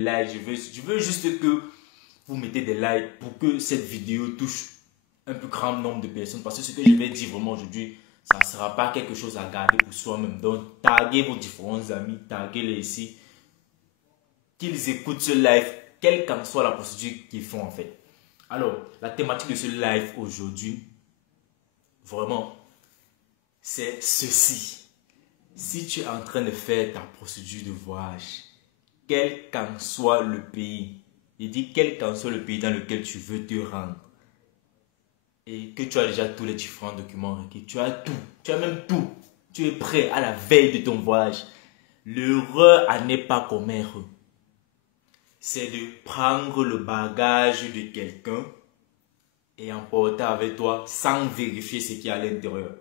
Like, je veux juste que vous mettez des likes pour que cette vidéo touche un plus grand nombre de personnes. Parce que ce que je vais dire vraiment aujourd'hui, ça ne sera pas quelque chose à garder pour soi-même. Donc, taguez vos différents amis, taguez-les ici, qu'ils écoutent ce live, quelle qu'en soit la procédure qu'ils font en fait. Alors, la thématique de ce live aujourd'hui, vraiment, c'est ceci. Si tu es en train de faire ta procédure de voyage, quel qu'en soit le pays, il dit quel qu'en soit le pays dans lequel tu veux te rendre, et que tu as déjà tous les différents documents requis, tu as tout, tu as même tout, tu es prêt à la veille de ton voyage. L'erreur à ne pas commettre, c'est de prendre le bagage de quelqu'un et emporter avec toi sans vérifier ce qui est à l'intérieur.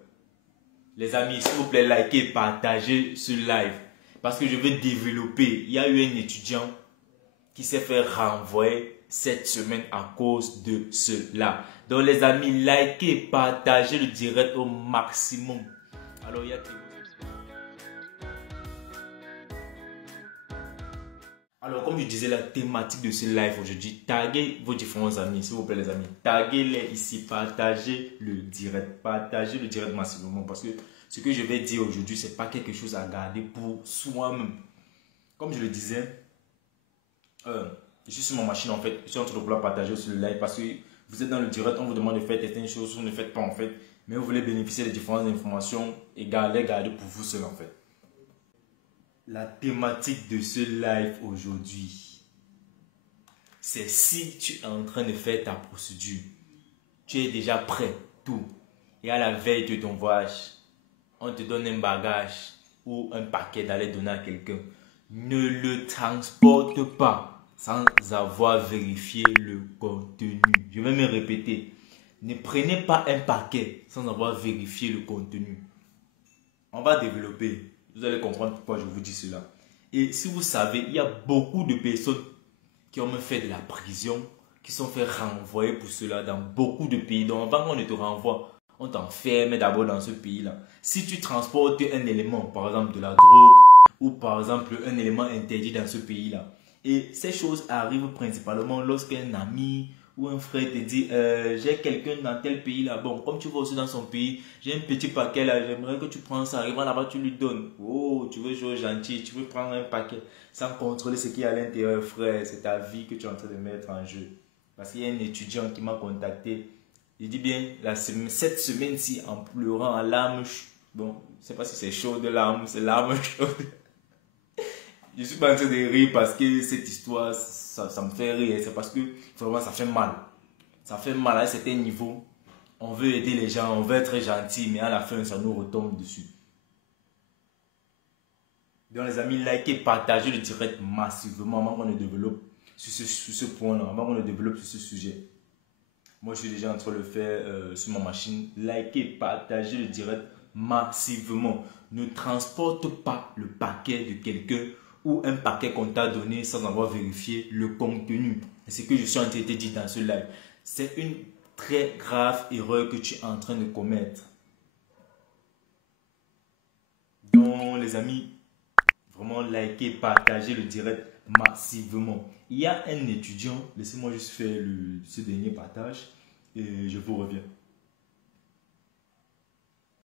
Les amis, s'il vous plaît, likez, partagez ce live. Parce que je veux développer. Il y a eu un étudiant qui s'est fait renvoyer cette semaine à cause de cela. Donc les amis, likez, partagez le direct au maximum. Alors il y a... Alors, comme je disais, la thématique de ce live aujourd'hui, taguez vos différents amis, s'il vous plaît les amis. Taguez-les ici, partagez le direct massivement. Parce que ce que je vais dire aujourd'hui, ce n'est pas quelque chose à garder pour soi-même. Comme je le disais, je suis sur ma machine en fait, je suis en train de vouloir partager sur le live parce que vous êtes dans le direct, on vous demande de faire certaines choses, vous ne faites pas en fait. Mais vous voulez bénéficier des différentes informations et les garder pour vous seul en fait. La thématique de ce live aujourd'hui, c'est si tu es en train de faire ta procédure, tu es déjà prêt, tout, et à la veille de ton voyage, on te donne un bagage ou un paquet d'aller donner à quelqu'un, ne le transporte pas sans avoir vérifié le contenu. Je vais me répéter, ne prenez pas un paquet sans avoir vérifié le contenu. On va développer. Vous allez comprendre pourquoi je vous dis cela. Et si vous savez, il y a beaucoup de personnes qui ont même fait de la prison, qui sont fait renvoyer pour cela dans beaucoup de pays. Donc avant qu'on ne te renvoie, on t'enferme d'abord dans ce pays-là. Si tu transportes un élément, par exemple de la drogue, ou par exemple un élément interdit dans ce pays-là, et ces choses arrivent principalement lorsqu'un ami ou un frère te dit j'ai quelqu'un dans tel pays là, bon comme tu vas aussi dans son pays, j'ai un petit paquet là, j'aimerais que tu prennes ça, arrivant là-bas tu lui donnes. Oh, tu veux jouer gentil, tu veux prendre un paquet sans contrôler ce qui est à l'intérieur, frère, c'est ta vie que tu es en train de mettre en jeu. Parce qu'il y a un étudiant qui m'a contacté, il dit bien cette semaine-ci en pleurant, en larmes, bon je sais pas si c'est chaud de larmes, c'est larmes chaudes. Je suis pas en train de rire parce que cette histoire, ça me fait rire. C'est parce que vraiment ça fait mal. Ça fait mal à un certain niveau. On veut aider les gens, on veut être gentil, mais à la fin, ça nous retombe dessus. Donc les amis, likez, partagez le direct massivement avant qu'on le développe sur ce point-là, avant qu'on le développe sur ce sujet. Moi, je suis déjà en train de le faire sur ma machine. Likez, partagez le direct massivement. Ne transporte pas le paquet de quelqu'un ou un paquet qu'on t'a donné sans avoir vérifié le contenu. C'est ce que je suis en train de te dire dans ce live. C'est une très grave erreur que tu es en train de commettre. Donc les amis, vraiment likez, partagez le direct massivement. Il y a un étudiant, laissez-moi juste faire ce dernier partage et je vous reviens.